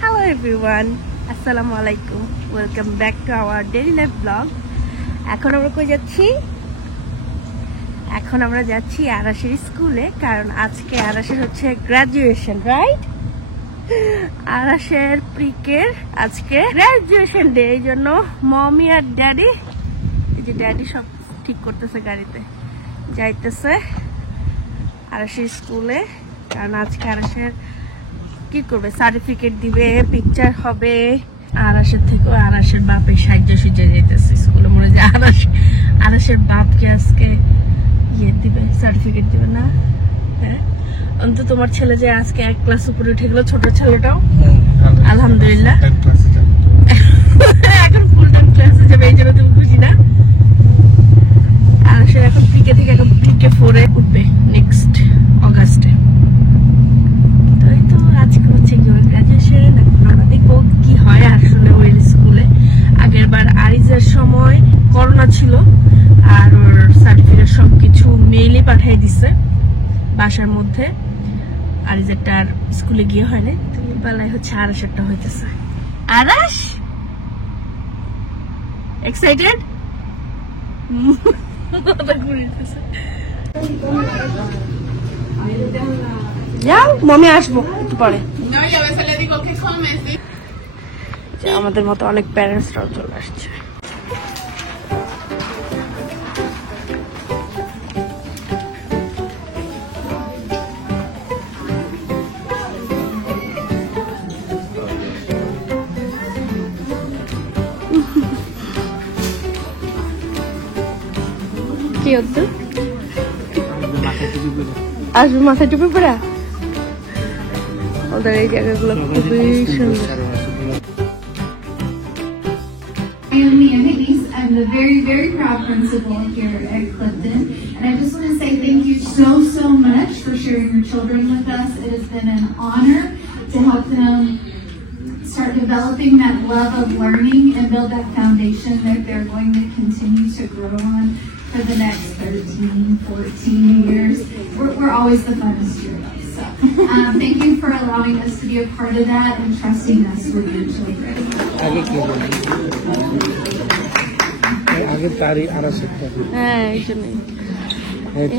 Hello everyone, Assalamu alaikum. Welcome back to our daily life vlog. এখন আমরা কই যাচ্ছি? এখন আমরা যাচ্ছি আরাশের স্কুলে, কারণ আজকে আরাশের হচ্ছে গ্রাজুয়েশন, রাইট? আরাশের প্রিকের আজকে গ্রাজুয়েশন ডে, এই জন্য মমি আর ড্যাডি, এই যে ড্যাডি সব ঠিক করতেছে, গাড়িতে যাইতেছে আরাশের স্কুলে। কারণ আজকে আরাশের কি করবে, সার্টিফিকেট দিবে, পিকচার হবে। আরাশের থেকেও আরাশের বাপের সাহায্য সুজে যেতেছে স্কুলে, মনে হয় আরাশের বাপকে আজকে ইয়ে দিবে, সার্টিফিকেট দিবে না? হ্যাঁ, অন্তত তোমার ছেলে যে আজকে এক ক্লাস উপরে উঠে গেল, ছোট ছেলেটাও আলহামদুলিল্লাহ এখন ফুল টাইম ক্লাসে যাবে, এই জন্য তুমি খুশি না? আরাশের এখন প্রিকে থেকে এখন প্রিকে 4-এ উঠবে নেক্সট অগাস্টে। আজকে হচ্ছে গ্রাজুয়েশন, আমরা দেখবো কি হয় আসলে ওই স্কুলে। আগের বার আরিজের সময় করোনা ছিল, আর ওর সার্টিফিকেট সবকিছু মেইলে পাঠিয়ে দিছে বাসার মধ্যে। আরিজেরটা আর স্কুলে গিয়ে হয় না, তো বেলায় হচ্ছে আরাশেরটা হইতেছে। আরাশ এক্সাইটেড? যাও, মমি আসবো একটু পরে। আমাদের মতো অনেক প্যারেন্টসরাও চলে আসছে। কি হচ্ছে? আসবে মাথায় টুপি পরা? ওদের এই জায়গাগুলো খুবই সুন্দর। I'm the very proud principal here at Clifton, and I just want to say thank you so much for sharing your children with us. It has been an honor to help them start developing that love of learning and build that foundation that they're going to continue to grow on for the next 13, 14 years. We're always the funnest year. So thank you for allowing us to be a part of that and trusting us with your children. হ্যাঁ, এই জন্যই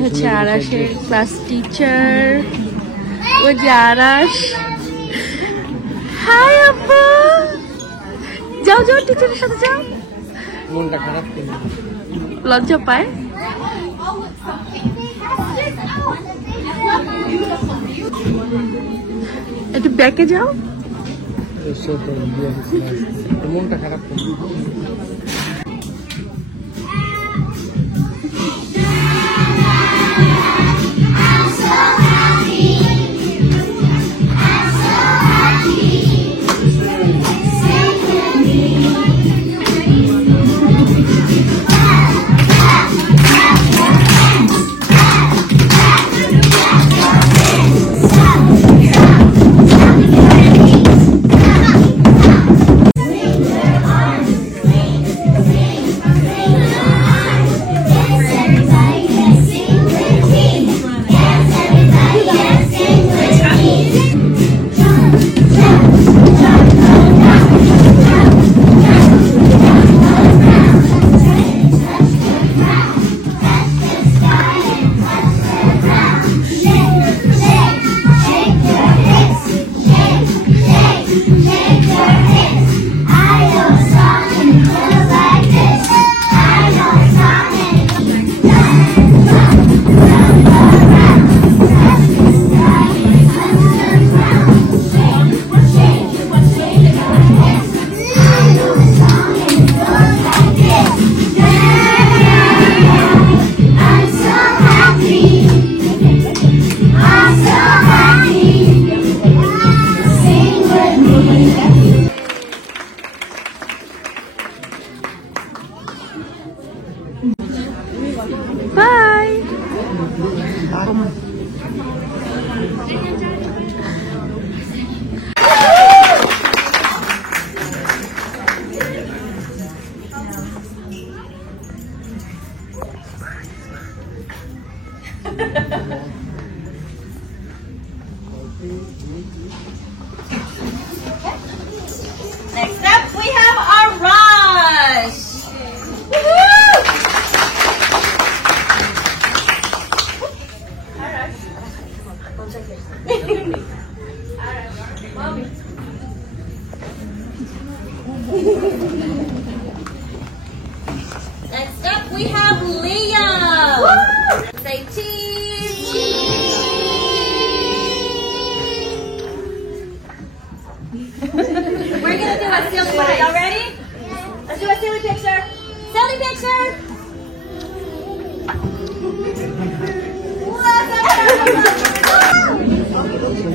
হচ্ছে আরাশের class teacher. ওই যে আরাশ, high আব্বু, যাও যাও টিচারের সাথে যাও। মনটা খারাপ, লজ্জা পায়। একটু ব্যাকে যাও, মনটা খারাপ। a silly one. Y'all ready? Let's do a silly picture. Silly picture.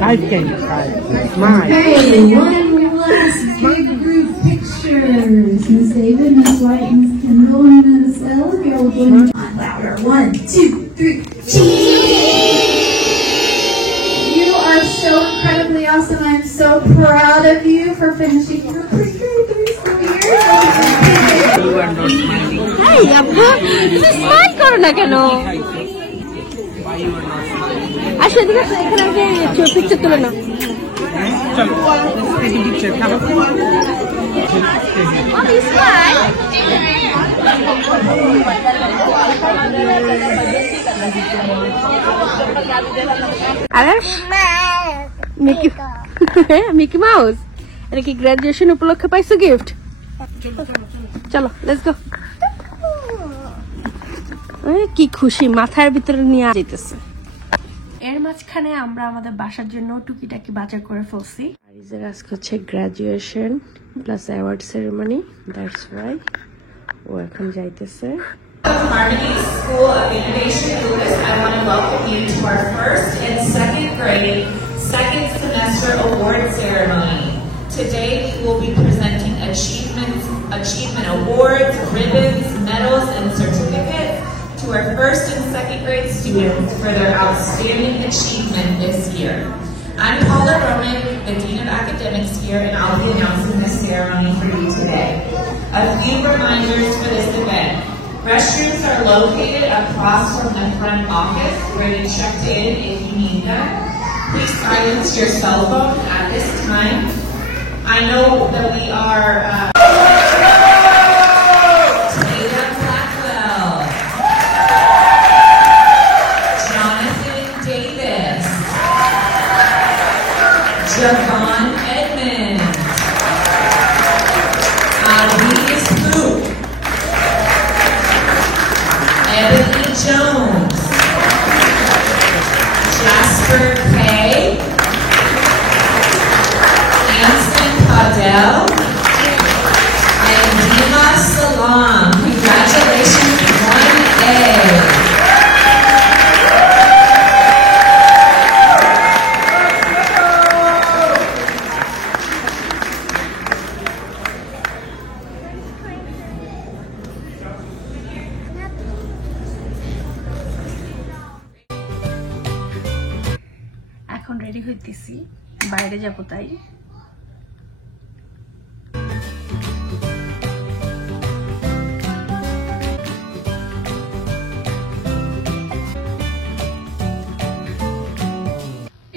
Guys can try. Smile. Okay, one last big group pictures. Miss David, Miss White, Miss Kendall, and Miss Ella. Here we'll join on louder. 1, 2, 3. Cheese! You are so incredibly awesome. I'm so proud of you for finishing your preschool year. You are not smiling. Hey, আব্বু, তুমি smile করো না কেন? Why you are not smiling? আসলে ঠিক আছে, এখানে আমাকে পিকচার তুলে না। চলো, take a picture. খাবো। Mommy, smile. আলাস মিকি মাউস, এটা কি গ্রাজুয়েশন উপলক্ষে পাইছো গিফট? চলো লেটস গো। কি খুশি, মাথার ভিতরে নিয়ে যেতেছে। এর মাঝখানে আমরা আমাদের বাসার জন্য টুকিটাকি বাজার করে ফেলছি। আরিজের আজকে হচ্ছে graduation plus award ceremony, that's why ও এখন যাইতেছে। Harmony School of Innovation Lucas, I want to welcome you to our first and second grade second semester award ceremony. Today we will be presenting achievement awards, ribbons, medals, and certificates to our first and second grade students for their outstanding achievement this year. I'm Paula Roman, the Dean of Academics here, and I'll be announcing this ceremony for you today. A few reminders for this event. Restrooms are located across from the front office where you checked in if you need them. Please silence your cell phone at this time. I know that we are Taylor Blackwell, Jonathan Davis, Javon Edmonds, Alice Hoop, Ebony Jones, Jasper Kay, Anson Caudell, and Dima Salam. Congratulations, 1A. এখন ready হইতেছি, বাইরে যাবো তাই।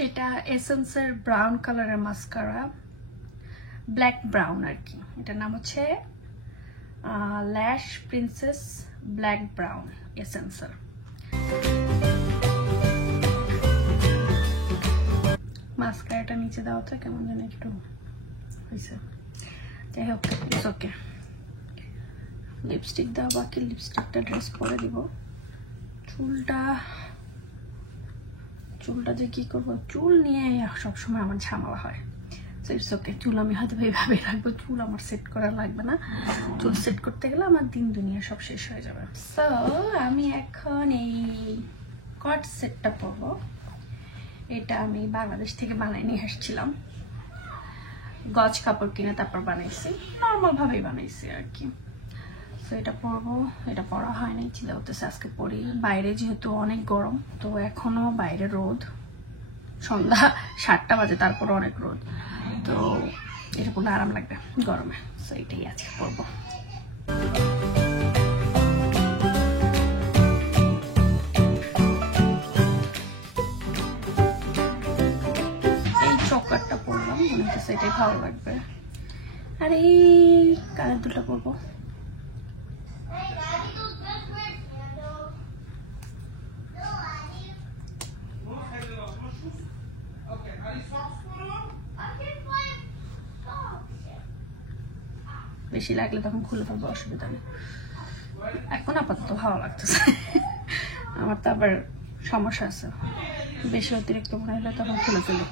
এটা এসেন্সের brown কালারের mascara, black brown আর কি। এটার নাম হচ্ছে ল্যাশ প্রিন্সেস ব্ল্যাক ব্রাউন এসেন্সের। মাস্কারাটা নিচে দেওয়াটা কেমন যেন একটু হয়েছে, যাই হোক ইটস ওকে। লিপস্টিক দেওয়া বাকি, লিপস্টিকটা ড্রেস পরে দিব। চুলটা যে কি করবো, চুল নিয়ে সবসময় আমার ঝামেলা হয়। সো ইটস ওকে, চুল আমি হয়তো এইভাবে রাখবো, চুল আমার সেট করা লাগবে না। চুল সেট করতে গেলে আমার দিন দুনিয়া সব শেষ হয়ে যাবে। সো আমি এখন এই কট সেটটা পরবো। এটা আমি বাংলাদেশ থেকে বানাই নিয়ে আসছিলাম, গজ কাপড় কিনে তারপর বানাইছি, নর্মাল ভাবেই বানাইছি আর কি। তো এটা পরবো, এটা পরা হয়নি, চিন্তা করতেছে আজকে পরি। বাইরে যেহেতু অনেক গরম, তো এখনো বাইরে রোদ, সন্ধ্যা 7টা বাজে, তারপর অনেক রোদ, তো এটা পরলে আরাম লাগবে গরমে। তো এটাই আজকে পরবো। চকারটা পরলাম, মনে হচ্ছে এটাই ভালো লাগবে। আর এই কানের দুলটা পরবো। বেশি লাগলে তখন খুলে ফেলবো, অসুবিধা নেই। এখন আপাতত ভালো লাগতেছে। আমার তো আবার সমস্যা আছে, বেশি অতিরিক্ত মনে হলে তখন খুলে ফেলবো।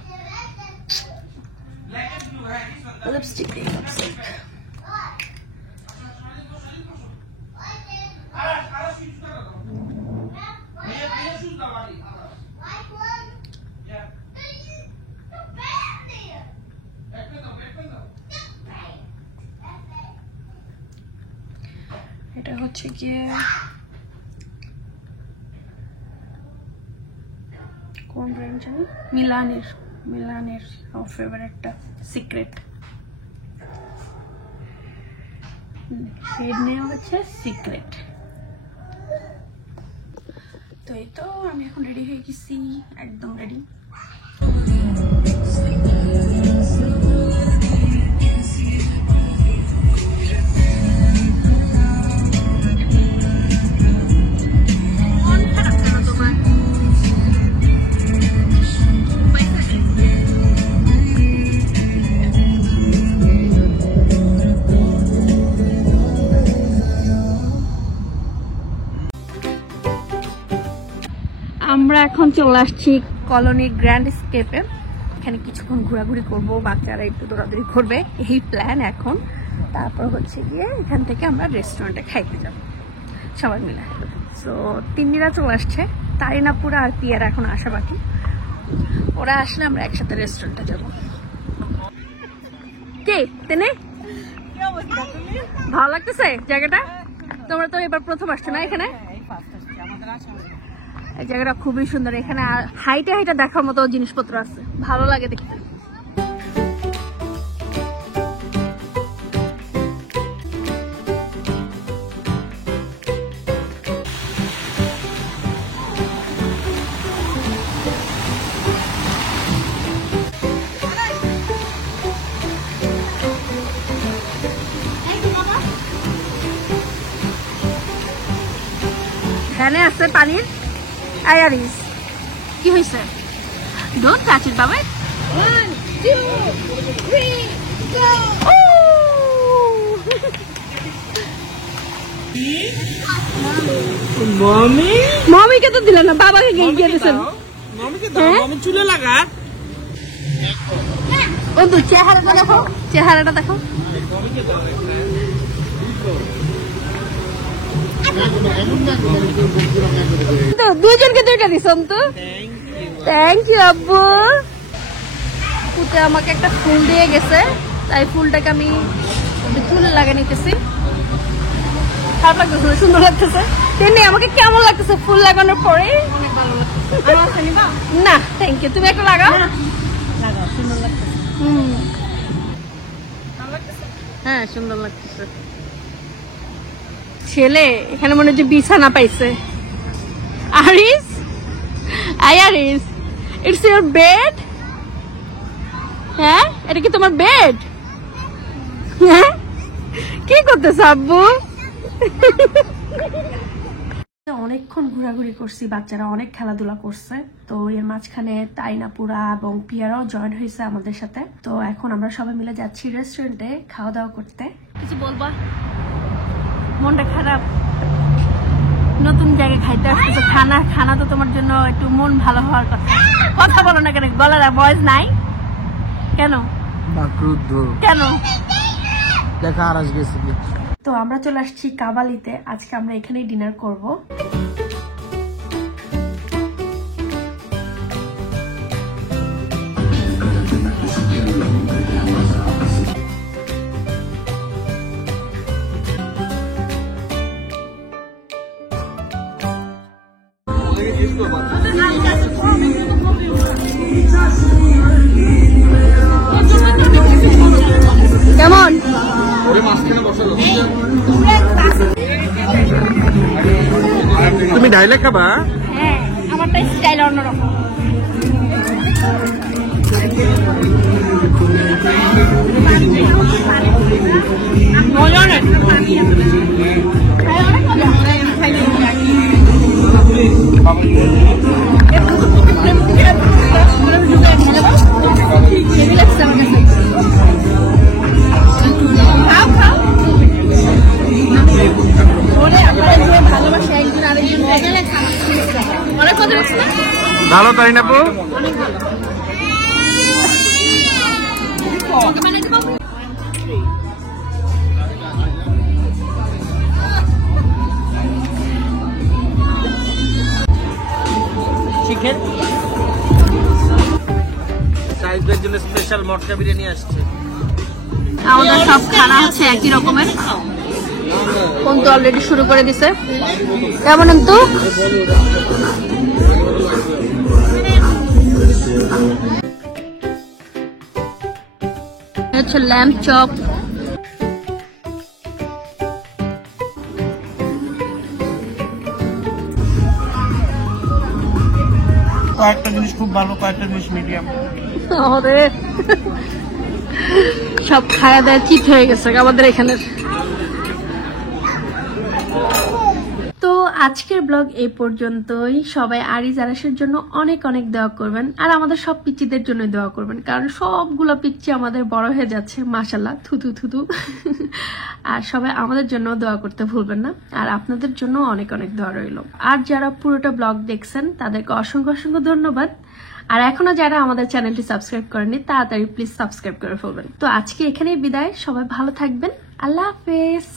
লিপস্টিক এটা হচ্ছে গিয়ে কোন ব্র্যান্ড জানি, মিলানের আমার ফেভারিটটা সিক্রেট শেড নেম হচ্ছে সিক্রেট। তো এই তো আমি এখন রেডি হয়ে গেছি, একদম রেডি। আমরা এখন চলে আসছি কলোনি গ্র্যান্ড স্কেপে। এখানে কিছুক্ষণ ঘোরাঘুরি করব, বাচ্চারা একটু দৌড়াদৌড়ি করবে, এই প্ল্যান এখন। তারপর হচ্ছে গিয়ে এখান থেকে আমরা রেস্টুরেন্টে খাইতে যাব সবাই মিলে। সো তিন্নিরা চলে আসছে, তারিনাপুরা আর পিয়ার এখন আসা বাকি। ওরা আসলে আমরা একসাথে রেস্টুরেন্টে যাব। কে তেনে ভালো লাগতেছে জায়গাটা? তোমরা তো এবার প্রথম আসছো না এখানে? এই জায়গাটা খুবই সুন্দর, এখানে হাইটে হাইটে দেখার মতো জিনিসপত্র আছে, ভালো লাগে দেখতে। এখানে আছে পানির আয়ারিস। কি হয়েছে? ডোন্ট টাচ ইট বাবা। 1 2 3 গো। মমি মমিকে তো দিলেন না, বাবাকে গিয়ে দিয়েছেন। মমিকে দাও, মমি চুলে লাগা। ও তো চেহারাটা দেখো, চেহারাটা দেখো। তো দুইজনকে দুইটা দিছন তো। থ্যাংক ইউ আব্বু। পুতে আমাকে একটা ফুল দিয়ে গেছে, তাই ফুলটাকে আমি চুলে লাগিয়ে নিতেছি। খারাপ লাগতেছে, সুন্দর লাগতেছে। তেমনি আমাকে কেমন লাগতেছে ফুল লাগানোর পরে? না থ্যাংক ইউ, তুমি একটা লাগাও। সুন্দর লাগতেছে। হ্যাঁ সুন্দর লাগতেছে। ছেলে এখানে মনে হচ্ছে বিছানা পাইছে। Aris, Aris, it's your bed? হ্যাঁ এটা কি তোমার বেড? হ্যাঁ কি করতেছ আব্বু? অনেকক্ষণ ঘোরাঘুরি করছি, বাচ্চারা অনেক খেলাধুলা করছে। তো এর মাঝখানে তাইনাপুরা এবং পিয়ারাও জয়েন হয়েছে আমাদের সাথে। তো এখন আমরা সবাই মিলে যাচ্ছি রেস্টুরেন্টে খাওয়া দাওয়া করতে। কিছু বলবা? মনটা খারাপ, নতুন জায়গায় খাইতে আসতেছো। খানা তো তোমার জন্য একটু মন ভালো হওয়ার কথা। কথা বলো না কেন? গলার ভয়েস নাই কেন? কেন? দেখা আর আজ গেছি। তো আমরা চলে আসছি কাবালিতে। আজকে আমরা এখানেই ডিনার করব। কেমন? তুমি ডাইলে খাবা? হ্যাঁ আমারটা স্টাইল অন্যরকম। ভালো তাই না আপু? স্পেশাল মটকা বিরিয়ানি আসছে। আমাদের সব খানা হচ্ছে একই রকমের। কিন্তু অলরেডি শুরু করে দিছে। কেমন তো হচ্ছে ল্যাম্প চপ, কয়েকটা জিনিস খুব ভালো, কয়েকটা জিনিস মিডিয়াম। সব খাওয়া দাওয়া চিট হয়ে গেছে আমাদের এখানের। তো আজকের ব্লগ এই পর্যন্তই। সবাই আরিজ আরাসের জন্য অনেক অনেক দোয়া করবেন, আর আমাদের সব পিচ্চিদের জন্য দোয়া করবেন, কারণ সবগুলো পিচ্চি আমাদের বড় হয়ে যাচ্ছে মাশাল্লাহ, থুতু থুতু। আর সবাই আমাদের জন্য দোয়া করতে ভুলবেন না, আর আপনাদের জন্য অনেক অনেক দোয়া রইল। আর যারা পুরোটা ব্লগ দেখছেন তাদেরকে অসংখ্য অসংখ্য ধন্যবাদ। আর এখনো যারা আমাদের চ্যানেলটি সাবস্ক্রাইব করেননি তাড়াতাড়ি প্লিজ সাবস্ক্রাইব করে ফেলবেন। তো আজকে এখানেই বিদায়, সবাই ভালো থাকবেন, আল্লাহ হাফেজ।